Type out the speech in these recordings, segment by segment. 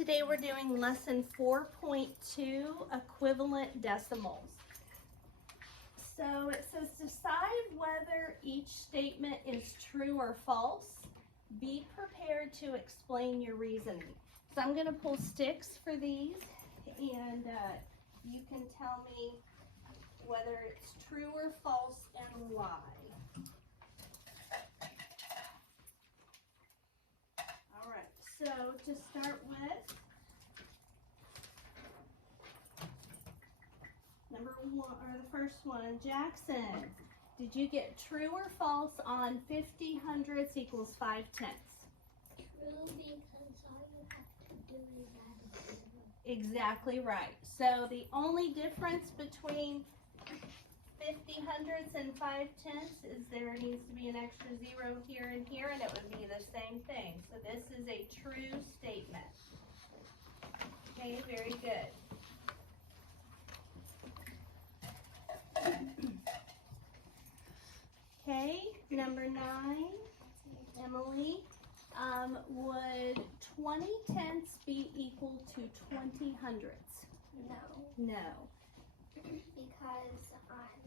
Today we're doing lesson 4.2, equivalent decimals. So it says decide whether each statement is true or false. Be prepared to explain your reasoning. So I'm going to pull sticks for these, and you can tell me whether it's true or false and why. All right, so to start with, number one, or the first one, Jackson, did you get true or false on 50 hundredths equals 5 tenths? True, because all you have to do is add a zero. Exactly right. So the only difference between 50 hundredths and 5 tenths is there needs to be an extra zero here and here, and it would be the same thing. So this is a true statement. Okay, very good. Okay, number 9, Emily. Would 20 tenths be equal to 20 hundredths? No, No. because on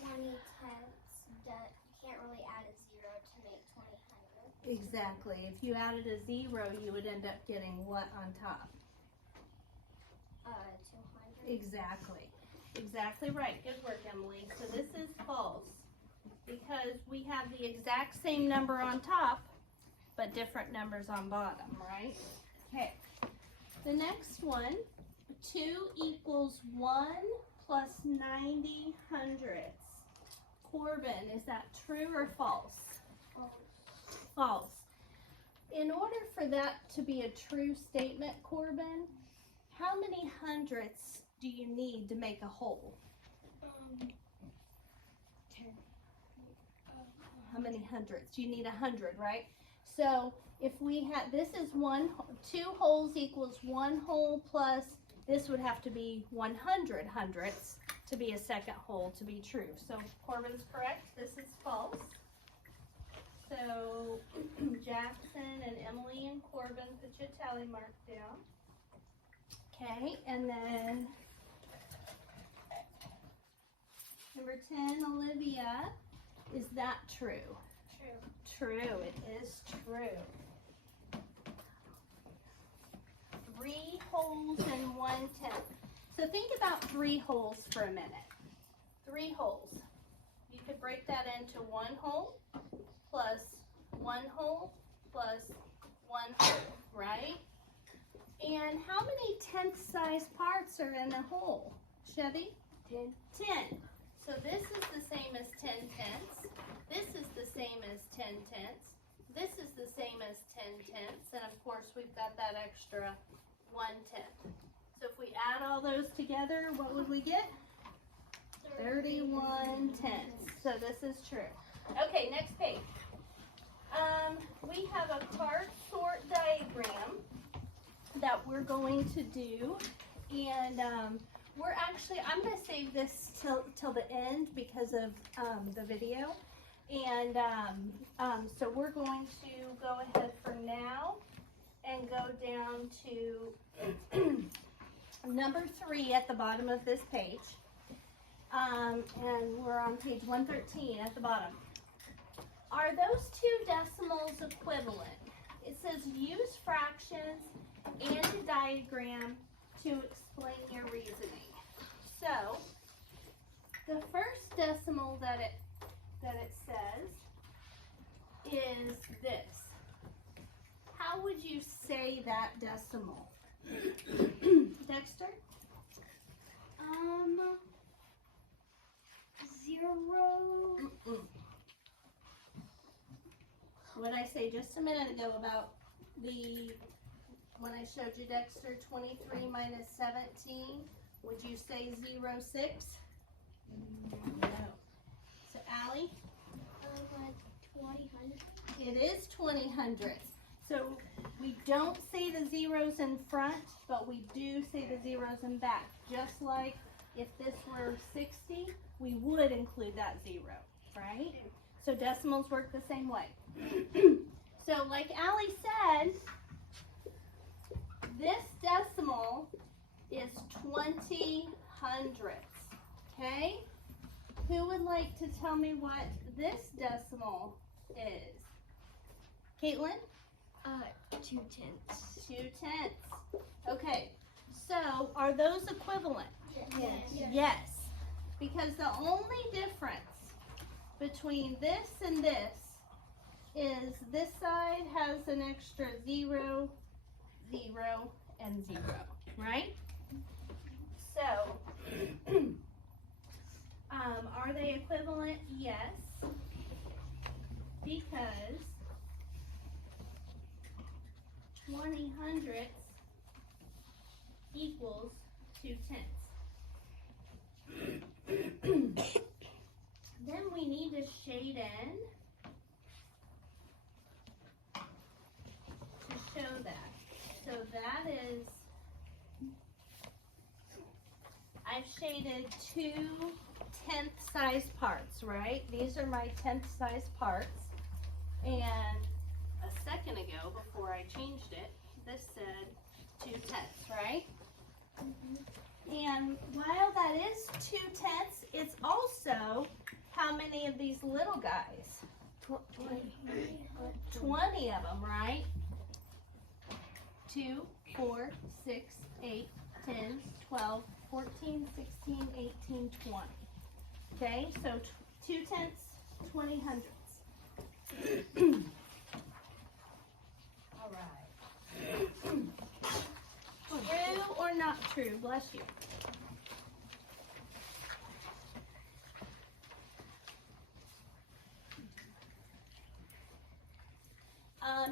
20 tenths, you can't really add a zero to make 20 hundredths. Exactly. If you added a zero, you would end up getting what on top? 200. Exactly. Exactly right. Good work, Emily. So this is false because we have the exact same number on top, but different numbers on bottom, right? Okay. The next one, 2 equals 1 plus 90 hundredths. Corbin, is that true or false? False. In order for that to be a true statement, Corbin, how many hundredths do you need to make a whole? 10. How many hundredths? You need 100, right? So if we had, this is 2 wholes equals 1 whole plus, this would have to be 100 hundredths to be a second whole to be true. So Corbin's correct. This is false. So Jackson and Emily and Corbin, put your tally mark down. Okay, and then number 10, Olivia, is that true? True. True, it is true. 3 wholes and 1 tenth. So think about 3 wholes for a minute. 3 wholes. You could break that into 1 whole plus 1 whole plus 1 whole, right? And how many tenth size parts are in a whole, Chevy? 10. 10. So this is the same as 10 tenths. This is the same as 10 tenths. This is the same as 10 tenths. And of course, we've got that extra 1 tenth. So if we add all those together, what would we get? 31 tenths. So this is true. Okay, next page. We have a card sort diagram that we're going to do. And I'm going to save this till the end because of the video. And so we're going to go ahead for now and go down to number 3 at the bottom of this page. And we're on page 113 at the bottom. Are those 2 decimals equivalent? It says use fractions and a diagram to explain your reasoning. So the first decimal that it says is this. How would you say that decimal? Dexter? 0. What did I say just a minute ago about when I showed you Dexter, 23 minus 17, would you say 0.6? No. So Allie? 20 hundredths. It is 20 hundredths. So we don't say the zeros in front, but we do say the zeros in back. Just like if this were 60, we would include that 0, right? So decimals work the same way. So like Allie said, 20 hundredths. Okay? Who would like to tell me what this decimal is? Caitlin? 2 tenths. 2 tenths. Okay, so are those equivalent? Yes. Yes. Because the only difference between this and this is this side has an extra 0, 0, and 0, right? So, are they equivalent? Yes. Because 20 hundredths equals 2 tenths. Then we need to shade in to show that. So that is, I've shaded 2 tenth size parts, right? These are my 10th size parts. And a second ago, before I changed it, this said 2 tenths, right? And while that is 2 tenths, it's also how many of these little guys? 20 of them, right? 2, 4, 6, 8, 10, 12, 14, 16, 18, 20. Okay, so 2 tenths, 20 hundredths. All right. True or not true? Bless you.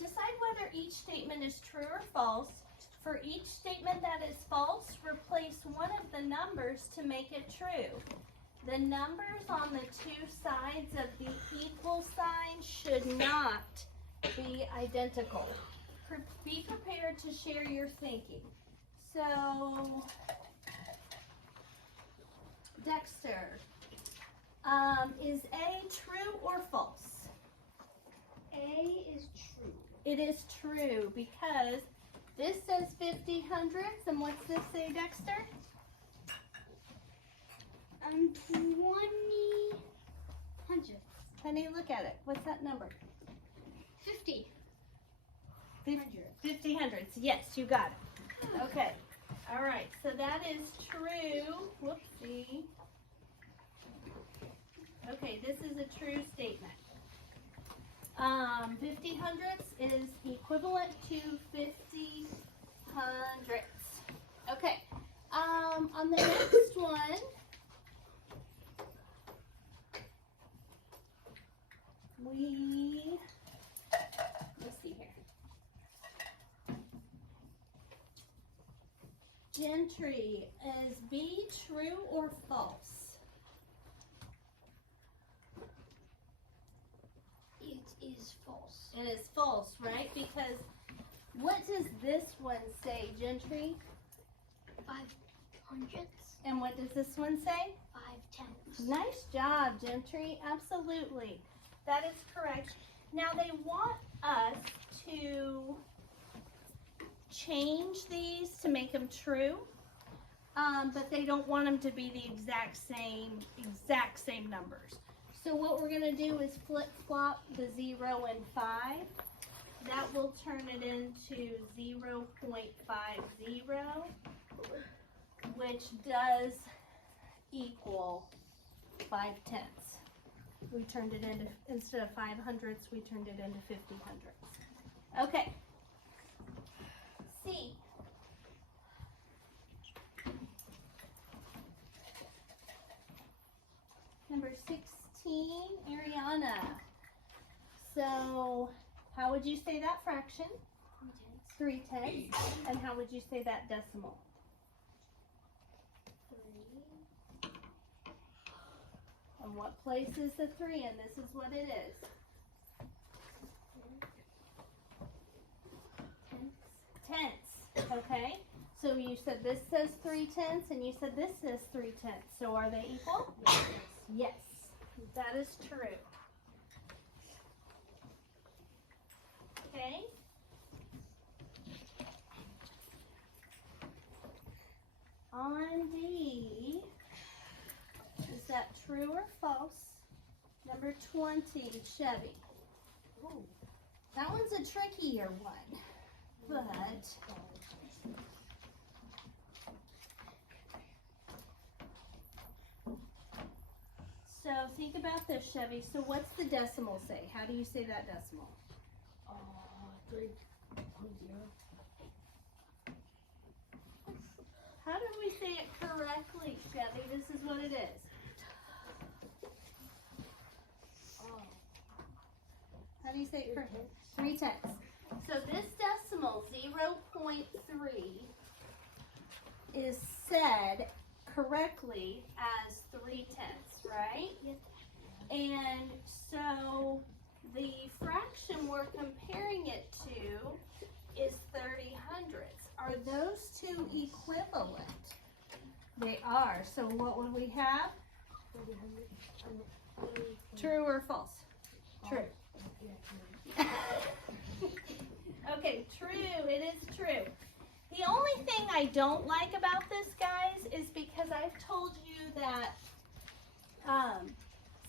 Decide whether each statement is true or false. For each statement that is false, replace one of the numbers to make it true. The numbers on the 2 sides of the equal sign should not be identical. Be prepared to share your thinking. So, Dexter, is A true or false? A is true. It is true because this says 50 hundredths, and what's this say, Dexter? 20 hundredths. Honey, look at it. What's that number? 50. 50 hundredths. Yes, you got it. Okay. All right. So that is true. Whoopsie. Okay, this is a true statement. 50 hundredths is equivalent to 50 hundredths. Okay. On the next one, let's see here. Gentry, is B true or false? It is false. It is false, right? Because what does this one say, Gentry? 5 hundredths. And what does this one say? 5 tenths. Nice job, Gentry. Absolutely. That is correct. Now they want us to change these to make them true, but they don't want them to be the exact same numbers. So what we're going to do is flip-flop the 0 and 5. That will turn it into 0.50, which does equal 5 tenths. We turned it into, instead of 5 hundredths, we turned it into 50 hundredths. Okay. C. Number 16, Ariana. So, how would you say that fraction? 3 tenths. And how would you say that decimal? 3. And what place is the 3 in? This is what it is. Tenths. Okay. So you said this says 3 tenths, and you said this says 3 tenths. So are they equal? Yes. That is true. Okay. On true or false? Number 20, Chevy. Ooh. That one's a trickier one, but so think about this, Chevy. So what's the decimal say? How do you say that decimal? 3.0. How do we say it correctly, Chevy? This is what it is. How do you say it correctly? 3/10. So this decimal, 0.3, is said correctly as 3/10, right? Yep. And so the fraction we're comparing it to is 30/100. Are those two equivalent? They are. So what would we have? 30/100. True or false? True. Okay, true. It is true. The only thing I don't like about this, guys, is because I've told you that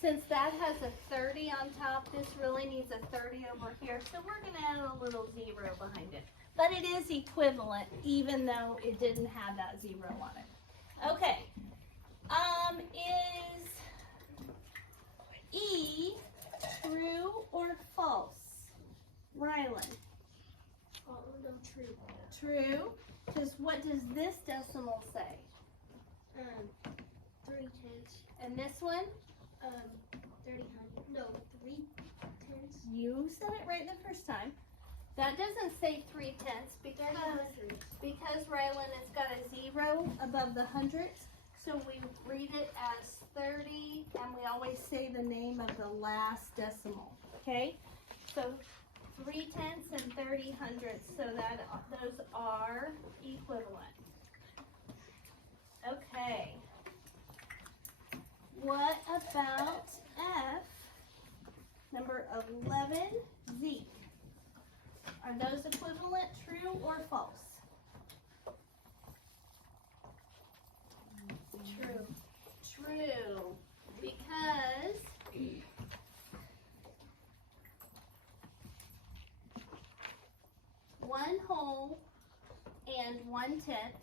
since that has a 30 on top, this really needs a 30 over here. So we're going to add a little 0 behind it. But it is equivalent, even though it didn't have that 0 on it. Okay. Is E true or false? Rylan. No, true. True. Because what does this decimal say? 3/10. And this one? 30/100. No, 3/10. You said it right the first time. That doesn't say 3/10 because Rylan, it's got a 0 above the hundreds. So we read it as 30, and we always say the name of the last decimal. Okay? So 3/10 and 30/100, so that those are equivalent. Okay. What about F, number 11, Zeke? Are those equivalent, true or false? True. True, because one whole and 1/10.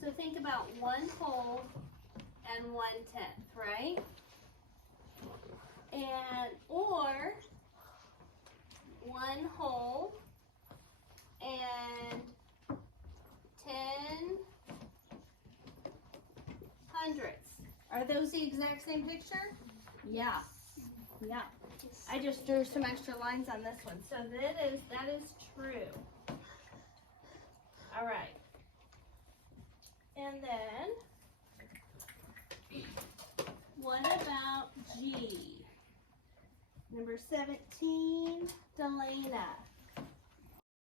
So think about 1 whole and 1/10, right? And or 1 whole and 10 hundredths. Are those the exact same picture? Yeah. Yeah. I just drew some extra lines on this one. So that is true. All right. And then what about G? Number 17, Delana.